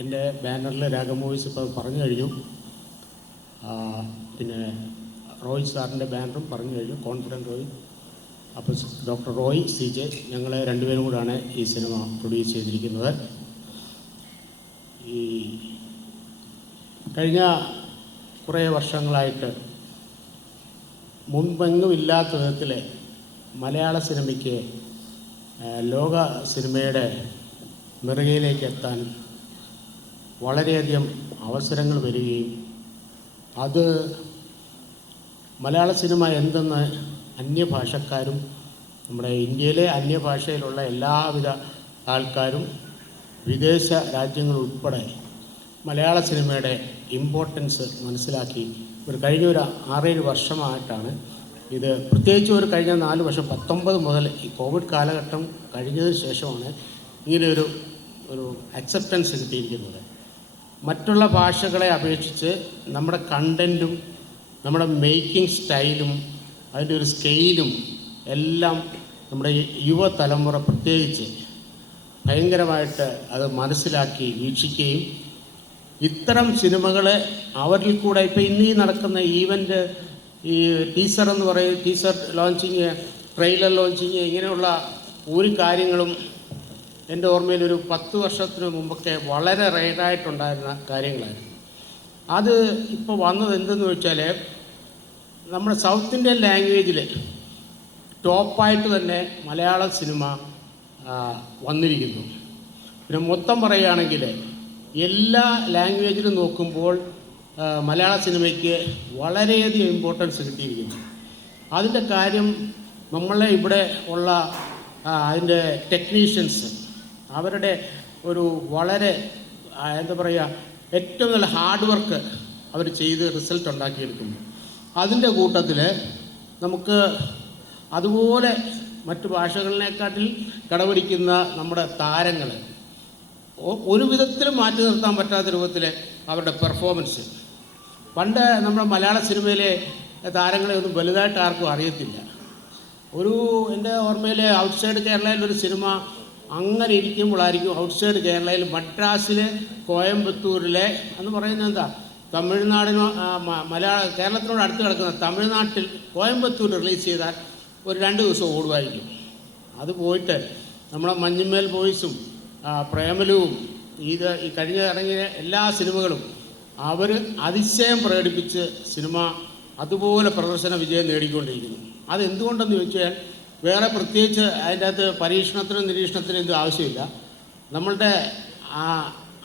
എൻ്റെ ബാനറിൽ രാഗം മൂവീസ് ഇപ്പോൾ പറഞ്ഞു കഴിഞ്ഞു. പിന്നെ റോയ് സാറിൻ്റെ ബാനറും പറഞ്ഞു കഴിഞ്ഞു, കോൺഫിഡൻറ്റ് റോയ്. അപ്പോൾ ഡോക്ടർ റോയ് CJ ഞങ്ങൾ രണ്ടുപേരും കൂടാണ് ഈ സിനിമ പ്രൊഡ്യൂസ് ചെയ്തിരിക്കുന്നത്. ഈ കഴിഞ്ഞ കുറേ വർഷങ്ങളായിട്ട് മുൻപെങ്ങും ഇല്ലാത്ത വിധത്തിൽ മലയാള സിനിമയ്ക്ക് ലോക സിനിമയുടെ നെറുകയിലേക്ക് എത്താൻ വളരെയധികം അവസരങ്ങൾ വരികയും അത് മലയാള സിനിമ എന്തെന്ന് അന്യഭാഷക്കാരും നമ്മുടെ ഇന്ത്യയിലെ അന്യഭാഷയിലുള്ള എല്ലാവിധ ആൾക്കാരും വിദേശ രാജ്യങ്ങളുൾപ്പെടെ മലയാള സിനിമയുടെ ഇമ്പോർട്ടൻസ് മനസ്സിലാക്കി കഴിഞ്ഞ ഒരു 6-7 വർഷമായിട്ടാണ് ഇത്, പ്രത്യേകിച്ച് കഴിഞ്ഞ 4 വർഷം 19 മുതൽ ഈ കോവിഡ് കാലഘട്ടം കഴിഞ്ഞതിന് ശേഷമാണ് ഇങ്ങനെയൊരു അക്സെപ്റ്റൻസ് കിട്ടിയിരിക്കുന്നത്. മറ്റുള്ള ഭാഷകളെ അപേക്ഷിച്ച് നമ്മുടെ കണ്ടൻറ്റും നമ്മുടെ മേക്കിംഗ് സ്റ്റൈലും അതിൻ്റെ ഒരു സ്കെയിലും എല്ലാം നമ്മുടെ യുവതലമുറ പ്രത്യേകിച്ച് ഭയങ്കരമായിട്ട് അത് മനസ്സിലാക്കി വീക്ഷിക്കുകയും ഇത്തരം സിനിമകളെ അവരിൽ കൂടെ ഇപ്പോൾ ഇന്നീ നടക്കുന്ന ഈവൻ്റ്, ഈ ടീസർ എന്ന് പറയും, ടീസർ ലോഞ്ചിങ്, ട്രെയിലർ ലോഞ്ചിങ്, ഇങ്ങനെയുള്ള ഒരു കാര്യങ്ങളും എൻ്റെ ഓർമ്മയിൽ ഒരു 10 വർഷത്തിന് മുമ്പൊക്കെ വളരെ റെയറായിട്ടുണ്ടായിരുന്ന കാര്യങ്ങളായിരുന്നു. അത് ഇപ്പോൾ വന്നത് എന്തെന്ന് വെച്ചാൽ നമ്മുടെ സൗത്ത് ഇന്ത്യൻ ലാംഗ്വേജിൽ ടോപ്പായിട്ട് തന്നെ മലയാള സിനിമ വന്നിരിക്കുന്നു. പിന്നെ മൊത്തം പറയുകയാണെങ്കിൽ എല്ലാ ലാംഗ്വേജിലും നോക്കുമ്പോൾ മലയാള സിനിമയ്ക്ക് വളരെയധികം ഇമ്പോർട്ടൻസ് കിട്ടിയിരിക്കുന്നു. അതിൻ്റെ കാര്യം നമ്മളെ ഇവിടെ ഉള്ള അതിൻ്റെ ടെക്നീഷ്യൻസ് അവരുടെ ഒരു വളരെ എന്താ പറയുക, ഏറ്റവും നല്ല ഹാർഡ് വർക്ക് അവർ ചെയ്ത് റിസൾട്ട് ഉണ്ടാക്കിയെടുക്കുന്നു. അതിൻ്റെ കൂട്ടത്തിൽ നമുക്ക് അതുപോലെ മറ്റു ഭാഷകളിനെക്കാട്ടിൽ കടപിടിക്കുന്ന നമ്മുടെ താരങ്ങൾ ഒരു വിധത്തിലും മാറ്റി നിർത്താൻ പറ്റാത്ത രൂപത്തിൽ അവരുടെ പെർഫോമൻസ്. പണ്ട് നമ്മുടെ മലയാള സിനിമയിലെ താരങ്ങളെ ഒന്നും വലുതായിട്ട് ആർക്കും അറിയത്തില്ല. എൻ്റെ ഓർമ്മയിൽ ഔട്ട്സൈഡ് കേരളയിലൊരു സിനിമ അങ്ങനെ ഇരിക്കുമ്പോഴായിരിക്കും ഔട്ട്സൈഡ് കേരളയിൽ മദ്രാസിലെ കോയമ്പത്തൂരിലെ എന്ന് പറയുന്നത് എന്താ, തമിഴ്നാടിനോ കേരളത്തിനോട് അടുത്ത് കിടക്കുന്ന തമിഴ്നാട്ടിൽ കോയമ്പത്തൂർ റിലീസ് ചെയ്താൽ ഒരു 2 ദിവസം ഓടുമായിരിക്കും. അത് പോയിട്ട് നമ്മളെ മഞ്ഞുമേൽ ബോയ്സും പ്രേമലുവും ഈ കഴിഞ്ഞ ഇറങ്ങിയ എല്ലാ സിനിമകളും അവർ അതിശയം പ്രകടിപ്പിച്ച് സിനിമ അതുപോലെ പ്രദർശന വിജയം നേടിക്കൊണ്ടിരിക്കുന്നു. അതെന്തുകൊണ്ടെന്ന് ചോദിച്ചാൽ വേറെ പ്രത്യേകിച്ച് അതിൻ്റെ അകത്ത് പരീക്ഷണത്തിനും നിരീക്ഷണത്തിനും എന്തും ആവശ്യമില്ല. നമ്മളുടെ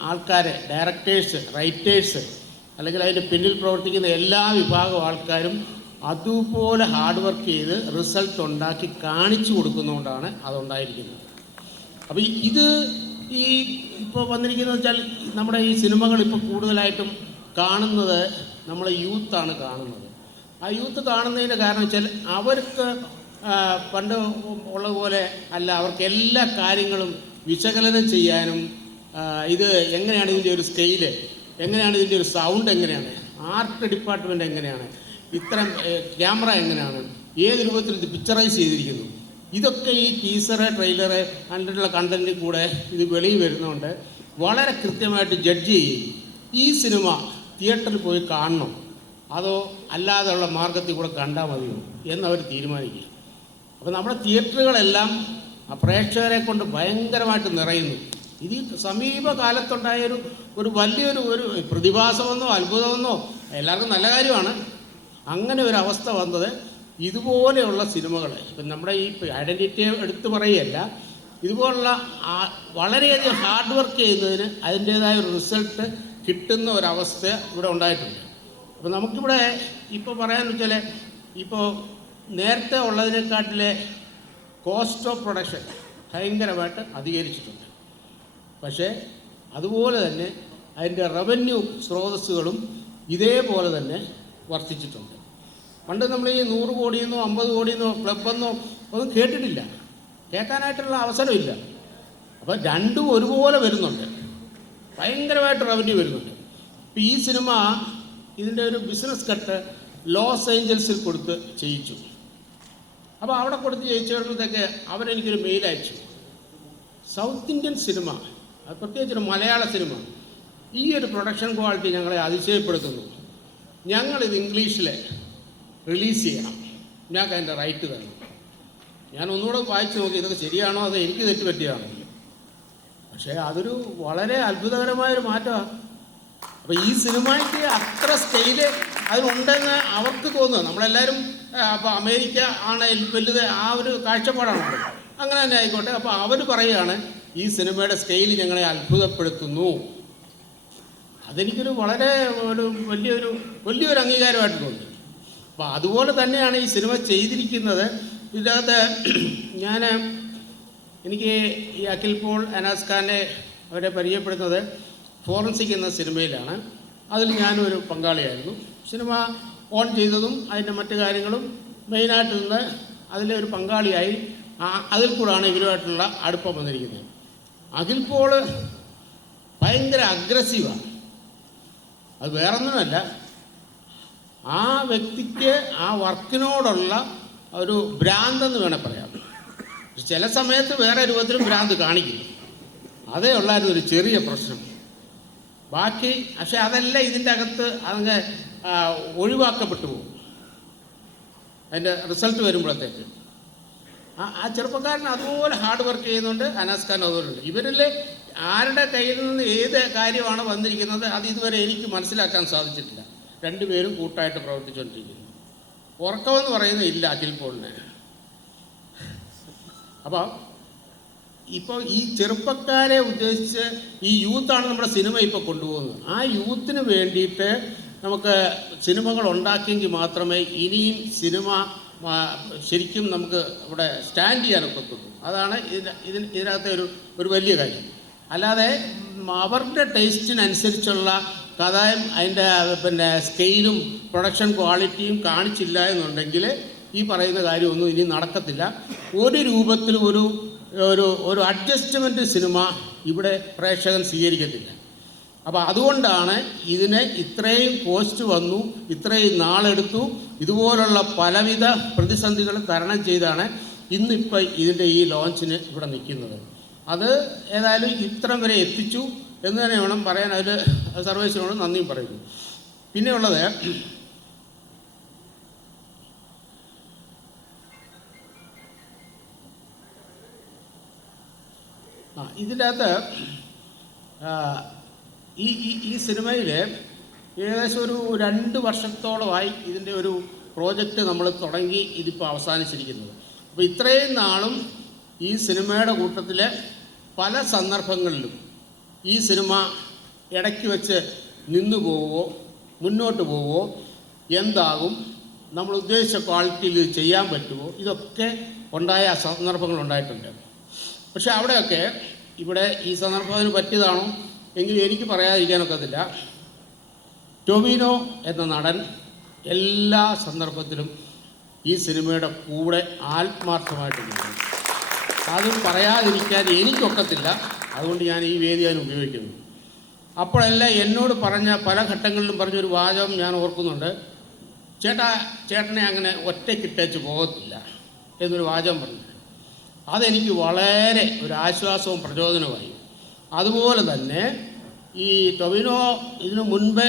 ആൾക്കാരെ, ഡയറക്ടേഴ്സ്, റൈറ്റേഴ്സ്, അല്ലെങ്കിൽ അതിൻ്റെ പിന്നിൽ പ്രവർത്തിക്കുന്ന എല്ലാ വിഭാഗം ആൾക്കാരും അതുപോലെ ഹാർഡ് വർക്ക് ചെയ്ത് റിസൾട്ട് ഉണ്ടാക്കി കാണിച്ചു കൊടുക്കുന്നതുകൊണ്ടാണ് അതുണ്ടായിരിക്കുന്നത്. അപ്പോൾ ഇത് ഇപ്പോൾ വന്നിരിക്കുന്നത് വെച്ചാൽ നമ്മുടെ ഈ സിനിമകൾ ഇപ്പോൾ കൂടുതലായിട്ടും കാണുന്നത് നമ്മളെ യൂത്താണ് കാണുന്നത്. ആ യൂത്ത് കാണുന്നതിൻ്റെ കാരണം വെച്ചാൽ അവർക്ക് പണ്ട് ഉള്ളതുപോലെ അല്ല, അവർക്ക് എല്ലാ കാര്യങ്ങളും വിശകലനം ചെയ്യാനും ഇത് എങ്ങനെയാണ് ഇതിൻ്റെ ഒരു സ്കെയില്, എങ്ങനെയാണ് ഇതിൻ്റെ ഒരു സൗണ്ട്, എങ്ങനെയാണ് ആർട്ട് ഡിപ്പാർട്ട്മെൻറ്റ്, എങ്ങനെയാണ് ഇത്തരം ക്യാമറ, എങ്ങനെയാണ് ഏത് രൂപത്തിൽ ഇത് പിക്ചറൈസ് ചെയ്തിരിക്കുന്നു, ഇതൊക്കെ ഈ ടീസറ്, ട്രെയിലറ്, അതിലുള്ള കണ്ടൻറ്റിൽ കൂടെ ഇത് വെളിയിൽ വരുന്നതുകൊണ്ട് വളരെ കൃത്യമായിട്ട് ജഡ്ജ് ചെയ്യും. ഈ സിനിമ തിയേറ്ററിൽ പോയി കാണണം അതോ അല്ലാതെയുള്ള മാർഗത്തിൽ കൂടെ കണ്ടാൽ മതിയോ എന്നവർ തീരുമാനിക്കുക. അപ്പോൾ നമ്മുടെ തിയേറ്ററുകളെല്ലാം പ്രേക്ഷകരെ കൊണ്ട് ഭയങ്കരമായിട്ട് നിറയുന്നു. ഇത് സമീപകാലത്തുണ്ടായ ഒരു വലിയൊരു പ്രതിഭാസമെന്നോ അത്ഭുതമെന്നോ, എല്ലാവർക്കും നല്ല കാര്യമാണ്. അങ്ങനെ ഒരു അവസ്ഥ വന്നത് ഇതുപോലെയുള്ള സിനിമകൾ, ഇപ്പം നമ്മുടെ ഈ ഐഡൻറ്റിറ്റിയെ എടുത്തു പറയുകയല്ല, ഇതുപോലുള്ള വളരെയധികം ഹാർഡ് വർക്ക് ചെയ്യുന്നതിന് അതിൻ്റേതായ ഒരു റിസൾട്ട് കിട്ടുന്ന ഒരവസ്ഥ ഇവിടെ ഉണ്ടായിട്ടുണ്ട്. അപ്പോൾ നമുക്കിവിടെ ഇപ്പോൾ പറയാമെന്ന് വെച്ചാൽ ഇപ്പോൾ നേരത്തെ ഉള്ളതിനെക്കാട്ടിലെ കോസ്റ്റ് ഓഫ് പ്രൊഡക്ഷൻ ഭയങ്കരമായിട്ട് അധികരിച്ചിട്ടുണ്ട്. പക്ഷേ അതുപോലെ തന്നെ അതിൻ്റെ റവന്യൂ സ്രോതസ്സുകളും ഇതേപോലെ തന്നെ വർദ്ധിച്ചിട്ടുണ്ട്. പണ്ട് നമ്മൾ ഈ 100 കോടിയെന്നോ 50 കോടിയെന്നോ ക്ലബ്ബെന്നോ ഒന്നും കേട്ടിട്ടില്ല, കേൾക്കാനായിട്ടുള്ള അവസരമില്ല. അപ്പോൾ രണ്ടും ഒരുപോലെ വരുന്നുണ്ട്, ഭയങ്കരമായിട്ട് റവന്യൂ വരുന്നുണ്ട്. ഇപ്പോൾ ഈ സിനിമ ഇതിൻ്റെ ഒരു ബിസിനസ് കട്ട് ലോസ് ഏഞ്ചൽസിൽ കൊടുത്ത് ചെയ്യിച്ചു. അപ്പോൾ അവിടെ കൊടുത്ത് ജയിച്ചപ്പോഴത്തേക്ക് അവരെനിക്കൊരു മെയിൽ അയച്ചു. സൗത്ത് ഇന്ത്യൻ സിനിമ, പ്രത്യേകിച്ച് മലയാള സിനിമ ഈ ഒരു പ്രൊഡക്ഷൻ ക്വാളിറ്റി ഞങ്ങളെ അതിശയപ്പെടുത്തുന്നു. ഞങ്ങളിത് ഇംഗ്ലീഷിൽ റിലീസ് ചെയ്യണം, ഞങ്ങൾക്ക് അതിൻ്റെ റൈറ്റ് തരണം. ഞാൻ ഒന്നുകൂടെ വായിച്ച് നോക്കി ഇതൊക്കെ ശരിയാണോ അതോ എനിക്ക് തെറ്റുപറ്റിയാണോ. പക്ഷേ അതൊരു വളരെ അത്ഭുതകരമായൊരു മാറ്റമാണ്. അപ്പോൾ ഈ സിനിമയ്ക്ക് അത്ര സ്കെയില് അതിനുണ്ടെന്ന് അവർക്ക് തോന്നുക. നമ്മളെല്ലാവരും അപ്പോൾ അമേരിക്ക ആണ് വലുത് ആ ഒരു കാഴ്ചപ്പാടാണ്. അങ്ങനെ തന്നെ ആയിക്കോട്ടെ. അപ്പോൾ അവർ പറയുകയാണ് ഈ സിനിമയുടെ സ്കെയിൽ ഞങ്ങളെ അത്ഭുതപ്പെടുത്തുന്നു. അതെനിക്കൊരു വളരെ വലിയൊരു അംഗീകാരമായിട്ട് തോന്നി. അപ്പോൾ അതുപോലെ തന്നെയാണ് ഈ സിനിമ ചെയ്തിരിക്കുന്നത്. ഇതിനകത്ത് എനിക്ക് ഈ അഖിൽ പോൾ, അനാസ് ഖാനെ അവരെ പരിചയപ്പെടുന്നത് ഫോറൻസിക് എന്ന സിനിമയിലാണ്. അതിൽ ഞാനൊരു പങ്കാളിയായിരുന്നു. സിനിമ ഓൺ ചെയ്തതും അതിൻ്റെ മറ്റു കാര്യങ്ങളും മെയിനായിട്ട് നിന്ന് അതിലെ ഒരു പങ്കാളിയായി അതിൽ കൂടാണ് ഇവരുമായിട്ടുള്ള അടുപ്പം വന്നിരിക്കുന്നത്. അഖിൽ പോൾ ഭയങ്കര അഗ്രസീവാണ്. അത് വേറൊന്നുമല്ല, ആ വ്യക്തിക്ക് ആ വർക്കിനോടുള്ള ഒരു ഭ്രാന്തെന്ന് വേണേൽ പറയാം. ചില സമയത്ത് വേറെ രൂപത്തിലും ഭ്രാന്ത് കാണിക്കുന്നു. അതേ ഉള്ളായിരുന്നു ഒരു ചെറിയ പ്രശ്നം. ബാക്കി പക്ഷെ അതെല്ലാം ഇതിൻ്റെ അകത്ത് അങ്ങ് ഒഴിവാക്കപ്പെട്ടു പോകും അതിൻ്റെ റിസൾട്ട് വരുമ്പോഴത്തേക്ക്. ആ ചെറുപ്പക്കാരൻ അതുപോലെ ഹാർഡ് വർക്ക് ചെയ്യുന്നുണ്ട്. അനാസ് ഖാൻ അതുപോലുണ്ട്. ഇവരിൽ ആരുടെ കയ്യിൽ നിന്ന് ഏത് കാര്യമാണ് വന്നിരിക്കുന്നത് അത് ഇതുവരെ എനിക്ക് മനസ്സിലാക്കാൻ സാധിച്ചിട്ടില്ല. രണ്ടുപേരും കൂട്ടായിട്ട് പ്രവർത്തിച്ചുകൊണ്ടിരിക്കുന്നു. ഉറക്കമെന്ന് പറയുന്നത് ഇല്ല അഖിൽ പോളിന്. അപ്പോൾ ഇപ്പോൾ ഈ ചെറുപ്പക്കാരെ ഉദ്ദേശിച്ച് ഈ യൂത്താണ് നമ്മുടെ സിനിമ ഇപ്പോൾ കൊണ്ടുപോകുന്നത്. ആ യൂത്തിന് വേണ്ടിയിട്ട് നമുക്ക് സിനിമകൾ ഉണ്ടാക്കിയെങ്കിൽ മാത്രമേ ഇനിയും സിനിമ ശരിക്കും നമുക്ക് ഇവിടെ സ്റ്റാൻഡ് ചെയ്യാനൊക്കെ പറ്റുള്ളൂ. അതാണ് ഇതിനകത്തെ ഒരു വലിയ കാര്യം. അല്ലാതെ അവരുടെ ടേസ്റ്റിനനുസരിച്ചുള്ള കഥയും അതിൻ്റെ സ്കെയിലും പ്രൊഡക്ഷൻ ക്വാളിറ്റിയും കാണിച്ചില്ല എന്നുണ്ടെങ്കിൽ ഈ പറയുന്ന കാര്യമൊന്നും ഇനി നടക്കത്തില്ല. ഒരു രൂപത്തിലും ഒരു അഡ്ജസ്റ്റ്മെൻറ്റ് സിനിമ ഇവിടെ പ്രേക്ഷകൻ സ്വീകരിക്കത്തില്ല. അപ്പോൾ അതുകൊണ്ടാണ് ഇതിന് ഇത്രയും കോസ്റ്റ് വന്നു, ഇത്രയും നാളെടുത്തു. ഇതുപോലുള്ള പലവിധ പ്രതിസന്ധികൾ തരണം ചെയ്താണ് ഇന്നിപ്പോൾ ഇതിൻ്റെ ഈ ലോഞ്ചിന് ഇവിടെ നിൽക്കുന്നത്. അത് ഏതായാലും ഇത്രയും വരെ എത്തിച്ചു എന്ന് തന്നെ വേണം പറയാൻ. അതിൽ സർവേസിനോട് നന്ദിയും പറയുന്നു. പിന്നെയുള്ളത് ഇതിൻ്റെ അകത്ത് ഈ സിനിമയിൽ ഏകദേശം ഒരു 2 വർഷത്തോളമായി ഇതിൻ്റെ ഒരു പ്രോജക്റ്റ് നമ്മൾ തുടങ്ങി ഇതിപ്പോൾ അവസാനിച്ചിരിക്കുന്നത്. അപ്പോൾ ഇത്രയും നാളും ഈ സിനിമയുടെ കൂട്ടത്തിൽ പല സന്ദർഭങ്ങളിലും ഈ സിനിമ ഇടയ്ക്ക് വെച്ച് നിന്നു പോവുകയോ മുന്നോട്ട് പോവുകയോ എന്താകും, നമ്മൾ ഉദ്ദേശിച്ച ക്വാളിറ്റിയിൽ ചെയ്യാൻ പറ്റുമോ, ഇതൊക്കെ ഉണ്ടായ സന്ദർഭങ്ങളുണ്ടായിട്ടുണ്ട്. പക്ഷെ അവിടെയൊക്കെ ഇവിടെ ഈ സന്ദർഭത്തിന് പറ്റിയതാണോ എങ്കിലും എനിക്ക് പറയാതിരിക്കാനൊക്കത്തില്ല. ടൊവിനോ എന്ന നടൻ എല്ലാ സന്ദർഭത്തിലും ഈ സിനിമയുടെ കൂടെ ആത്മാർത്ഥമായിട്ടുണ്ട്. അത് പറയാതിരിക്കാൻ എനിക്കൊക്കത്തില്ല. അതുകൊണ്ട് ഞാൻ ഈ വേദി ഞാൻ ഉപയോഗിക്കുന്നു. അപ്പോഴെല്ലാം എന്നോട് പല ഘട്ടങ്ങളിലും പറഞ്ഞൊരു വാചകം ഞാൻ ഓർക്കുന്നുണ്ട്. ചേട്ടനെ അങ്ങനെ ഒറ്റയ്ക്കിട്ടേച്ച് പോകത്തില്ല എന്നൊരു വാചകം പറഞ്ഞു. അതെനിക്ക് വളരെ ഒരു ആശ്വാസവും പ്രചോദനവുമായി. അതുപോലെ തന്നെ ഈ ടൊവിനോ ഇതിനു മുൻപേ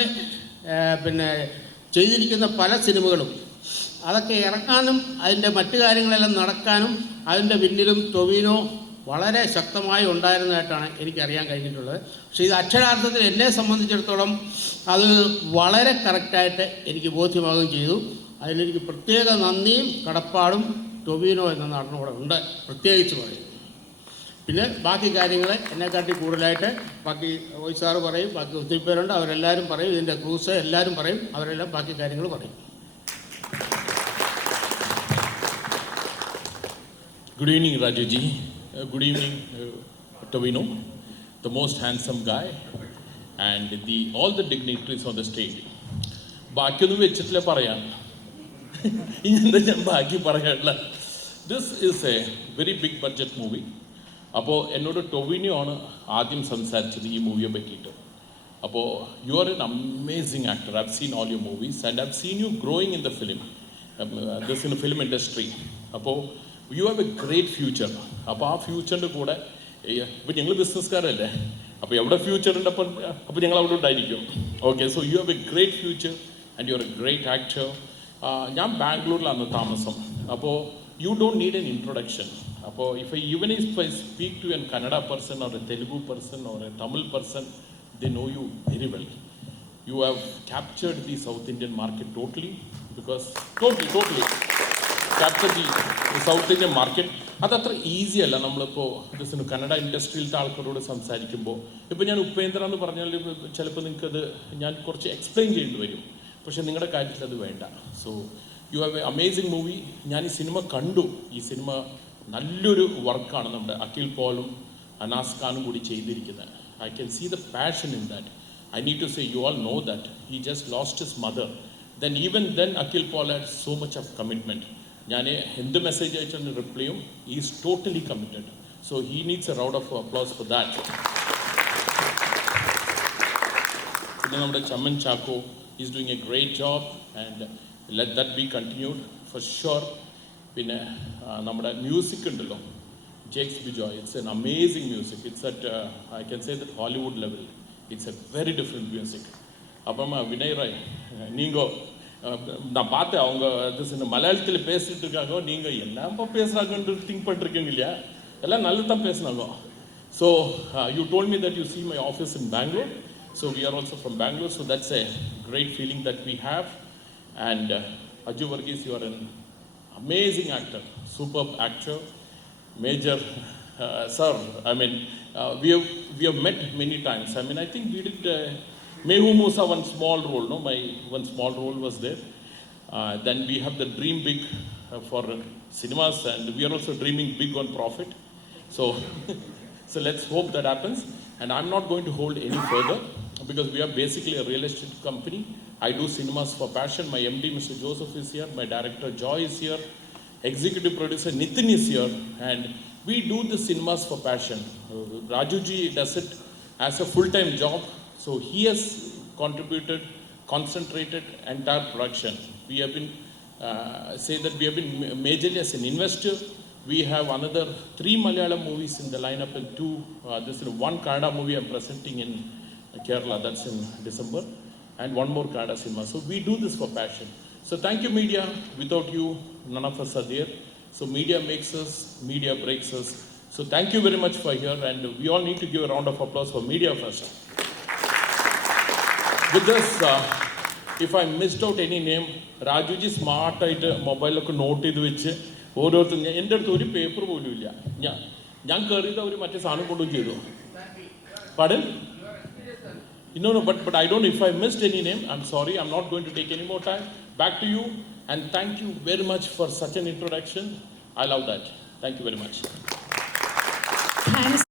ചെയ്തിരിക്കുന്ന പല സിനിമകളും അതൊക്കെ ഇറക്കാനും അതിൻ്റെ മറ്റു കാര്യങ്ങളെല്ലാം നടക്കാനും അതിൻ്റെ പിന്നിലും ടൊവിനോ വളരെ ശക്തമായി ഉണ്ടായിരുന്നതായിട്ടാണ് എനിക്കറിയാൻ കഴിഞ്ഞിട്ടുള്ളത്. പക്ഷേ ഇത് അക്ഷരാർത്ഥത്തിൽ എന്നെ സംബന്ധിച്ചിടത്തോളം അത് വളരെ കറക്റ്റായിട്ട് എനിക്ക് ബോധ്യമാവുകയും ചെയ്തു. അതിലെനിക്ക് പ്രത്യേക നന്ദിയും കടപ്പാടും ടൊവിനോ എന്ന നടനോടെ ഉണ്ട്, പ്രത്യേകിച്ച് പറയും. പിന്നെ ബാക്കി കാര്യങ്ങൾ എന്നെക്കാട്ടി കൂടുതലായിട്ട് ബാക്കി സാറ് പറയും, ബാക്കി ഒത്തിരി പേരുണ്ട്, അവരെല്ലാവരും പറയും, ഇതിൻ്റെ ക്രൂസ് എല്ലാവരും പറയും, അവരെല്ലാം ബാക്കി കാര്യങ്ങൾ പറയും. Good evening, Rajuji. Good evening, Tovino, the most handsome guy, and all the dignitaries on the stage. ബാക്കിയൊന്നും വെച്ചിട്ടില്ല പറയാൻ. ഇനി ഞാൻ ബാക്കി പറയാനുള്ള. This is a very big budget movie. അപ്പോൾ എന്നോട് ടൊവിനോ ആണ് ആദ്യം സംസാരിച്ചത് ഈ മൂവിയെ പറ്റിയിട്ട്. അപ്പോൾ you are an amazing actor. I have seen all your movies and I have seen you growing in the film industry. അപ്പോൾ you have a great future. അപ്പോൾ ആ ഫ്യൂച്ചറിൻ്റെ കൂടെ ഇപ്പം ഞങ്ങൾ ബിസിനസ്സുകാരല്ലേ, അപ്പോൾ എവിടെ ഫ്യൂച്ചർ ഉണ്ട് അപ്പോൾ ഞങ്ങൾ അവിടെ ഉണ്ടായിരിക്കും. Okay, so you have a great future and you are a great actor. ഞാൻ ബാംഗ്ലൂരിലാണ് താമസം. അപ്പോൾ you don't need an introduction. അപ്പോൾ even if I speak to an Kannada person or a Telugu person or a Tamil person, they know you very well. You have captured the South Indian market totally, because totally captured the South Indian market. അതത്ര easy അല്ല. നമ്മളിപ്പോൾ കന്നഡ ഇൻഡസ്ട്രിയിലത്തെ ആൾക്കാരോട് സംസാരിക്കുമ്പോൾ, ഇപ്പോൾ ഞാൻ ഉപേന്ദ്ര എന്ന് പറഞ്ഞാൽ ചിലപ്പോൾ നിങ്ങൾക്കത് ഞാൻ കുറച്ച് എക്സ്പ്ലെയിൻ ചെയ്യേണ്ടി വരും. പക്ഷേ നിങ്ങളുടെ കാര്യത്തിൽ അത് വേണ്ട. So you have A amazing movie. ഞാൻ ഈ സിനിമ കണ്ടു. ഈ സിനിമ നല്ലൊരു വർക്കാണ് നമ്മുടെ അഖിൽ പോളും അനാസ് ഖാനും കൂടി ചെയ്തിരിക്കുന്നത്. I can see the passion in that. I need to say, you all know that he just lost his mother. Then even then Akhil Paul had so much of commitment. ഞാൻ എന്ത് message അയച്ചാലും റിപ്ലൈയും he is totally committed. So he needs a round of applause for that. പിന്നെ നമ്മുടെ Chamman Chacko is doing a great job and let that be continued for sure. പിന്നെ നമ്മുടെ music ഉണ്ടല്ലോ, Jakes Bijoy, it's an amazing music. It's at, I can say that Hollywood level. It's a very different music. அப்புறமா வினய் ராய், நீங்கள் நான் பார்த்தேன் அவங்க அது மலையாளத்தில் பேசிட்டு இருக்காங்க. நீங்கள் என்னப்பா பேசுகிறாங்கன்னு திங்க் பண்ணிருக்கீங்க இல்லையா? எல்லாம் நல்லா தான் பேசுனாங்க. So you told me that you see my office in Bangalore. So we are also from Bangalore. So that's a great feeling that we have. And Ajju Varghese, you are an amazing actor, superb actor. Major sir, I mean, we have met many times. I mean, I think we did Mehu Musa one small role. No, my one small role was there. Then we have the dream big for cinemas, and we are also dreaming big on profit. So, so let's hope that happens. And I'm not going to hold any further because we are basically a real estate company. I do cinemas for passion. My MD, Mr. Joseph, is here. My director Joy is here. Executive producer Nitin is here, and we do the cinemas for passion. Rajuji does it as a full-time job, so he has contributed, concentrated entire production. We have been say that we have been majorly as an investor. We have another 3 Malayalam movies in the lineup and 2 this is one Kannada movie I'm presenting in Kerala, that's in December, and one more Kannada cinema. So we do this for passion. So thank you media. Without you, none of us are there. So media makes us, media breaks us. So thank you very much for here, and we all need to give a round of applause for media first. With this, if I missed out any name, Rajuji smart ആയിട്ട് മൊബൈലൊക്കെ not ചെയ്ത് വെച്ച് ഓരോരുത്തരും എൻ്റെ അടുത്ത് ഒരു paper പോലും ഇല്ല. ഞാൻ കയറിയത് അവർ മറ്റേ സാധനം കൊണ്ടും ചെയ്തു. Pardon? No, but I don't know if I missed any name. I'm sorry. I'm not going to take any more time. Back to you, and thank you very much for such an introduction. I love that. Thank you very much. Thanks.